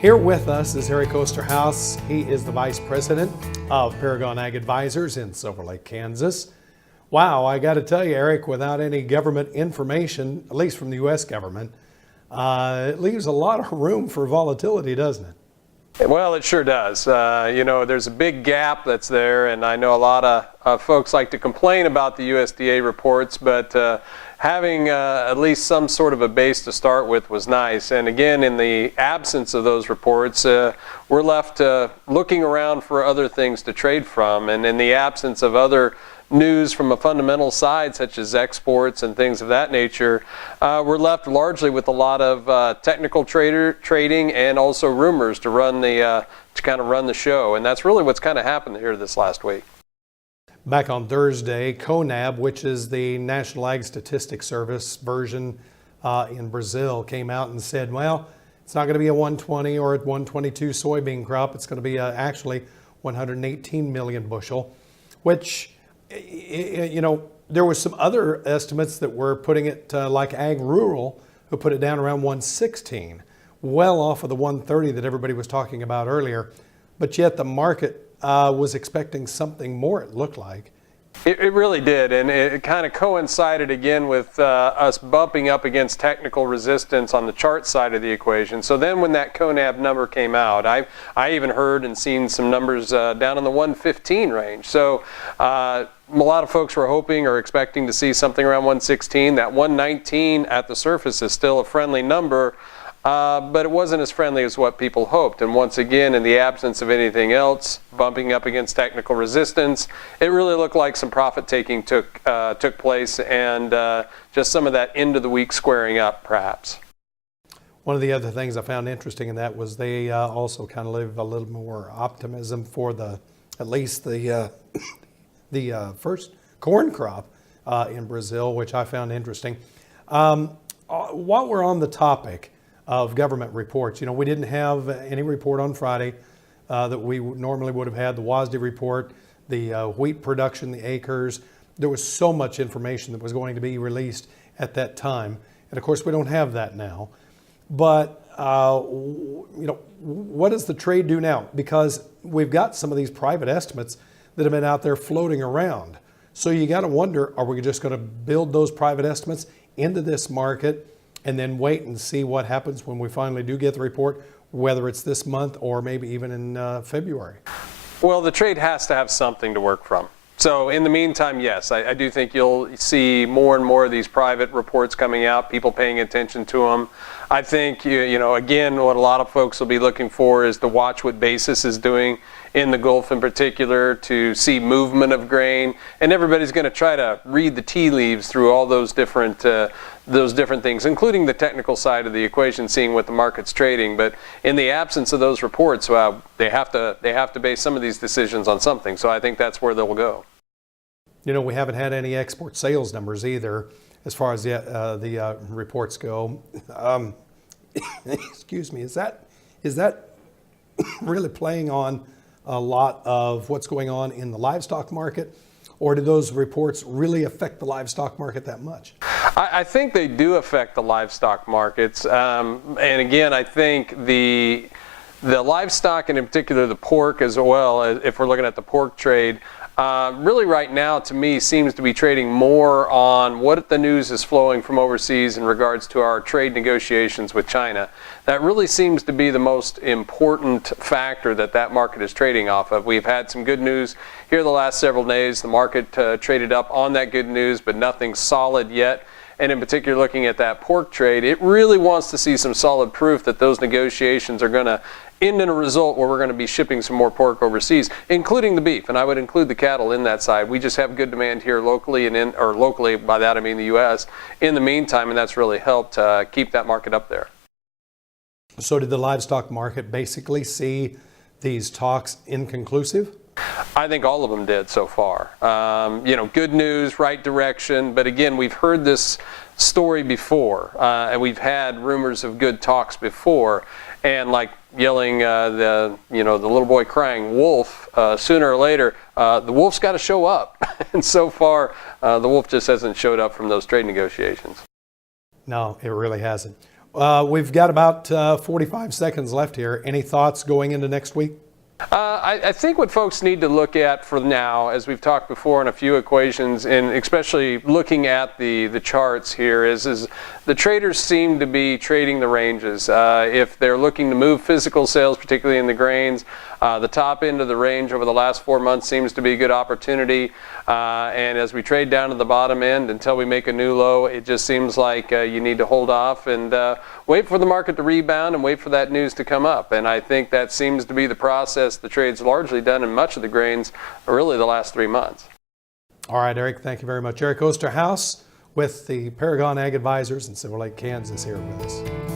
Here with us is Eric Osterhaus. He is the Vice President of Paragon Ag Advisors in Silver Lake, Kansas. Wow, I got to tell you, Eric, without any government information, at least from the U.S. government, it leaves a lot of room for volatility, doesn't it? Well, it sure does. There's a big gap that's there, and I know a lot of folks like to complain about the USDA reports, but having at least some sort of a base to start with was nice. And again, in the absence of those reports, we're left looking around for other things to trade from. And in the absence of other news from a fundamental side, such as exports and things of that nature, we're left largely with a lot of technical trading and also rumors to kind of run the show. And that's really what's kind of happened here this last week. Back on Thursday, CONAB, which is the National Ag Statistics Service version in Brazil, came out and said, well, it's not going to be a 120 or a 122 soybean crop. It's going to be actually 118 million bushel, which, there was some other estimates that were putting it like Ag Rural, who put it down around 116, well off of the 130 that everybody was talking about earlier. But yet the market was expecting something more, it looked like. It really did, and it kind of coincided again with us bumping up against technical resistance on the chart side of the equation. So then when that CONAB number came out, I even heard and seen some numbers down in the 115 range. So a lot of folks were hoping or expecting to see something around 116. That 119 at the surface is still a friendly number, but it wasn't as friendly as what people hoped. And once again, in the absence of anything else, bumping up against technical resistance, it really looked like some profit taking took place, and just some of that end of the week squaring up, perhaps. One of the other things I found interesting in that was they also kind of leave a little more optimism for at least the first corn crop in Brazil, which I found interesting. While we're on the topic of government reports, we didn't have any report on Friday that we normally would have had. The WASDE report, the wheat production, the acres. There was so much information that was going to be released at that time, and of course we don't have that now. But what does the trade do now? Because we've got some of these private estimates that have been out there floating around. So you got to wonder, are we just going to build those private estimates into this market and then wait and see what happens when we finally do get the report, whether it's this month or maybe even in February? Well, the trade has to have something to work from. So in the meantime, yes, I do think you'll see more and more of these private reports coming out, people paying attention to them. I think, again, what a lot of folks will be looking for is to watch what basis is doing in the Gulf in particular, to see movement of grain. And everybody's going to try to read the tea leaves through all those different things, including the technical side of the equation, seeing what the market's trading. But in the absence of those reports, they have to base some of these decisions on something. So I think that's where they'll go. We haven't had any export sales numbers either, as far as the reports go. Excuse me. Is that really playing on a lot of what's going on in the livestock market, or do those reports really affect the livestock market that much? I think they do affect the livestock markets, and again, I think the livestock, and in particular the pork as well, if we're looking at the pork trade, really right now to me seems to be trading more on what the news is flowing from overseas in regards to our trade negotiations with China. That really seems to be the most important factor that market is trading off of. We've had some good news here the last several days. The market traded up on that good news, but nothing solid yet. And in particular, looking at that pork trade, it really wants to see some solid proof that those negotiations are going to end in a result where we're going to be shipping some more pork overseas, including the beef. And I would include the cattle in that side. We just have good demand here locally, or locally, by that I mean the U.S., in the meantime, and that's really helped keep that market up there. So did the livestock market basically see these talks inconclusive? I think all of them did so far. Good news, right direction. But again, we've heard this story before, and we've had rumors of good talks before. And like yelling, the little boy crying wolf, sooner or later, the wolf's got to show up. And so far, the wolf just hasn't showed up from those trade negotiations. No, it really hasn't. We've got about 45 seconds left here. Any thoughts going into next week? I think what folks need to look at for now, as we've talked before in a few equations, and especially looking at the charts here, is the traders seem to be trading the ranges. If they're looking to move physical sales, particularly in the grains, the top end of the range over the last 4 months seems to be a good opportunity. And as we trade down to the bottom end until we make a new low, it just seems like you need to hold off and wait for the market to rebound and wait for that news to come up. And I think that seems to be the process the trade's largely done in much of the grains, really the last 3 months. All right, Eric, thank you very much. Eric Osterhaus with the Paragon Ag Advisors in Silver Lake, Kansas here with us.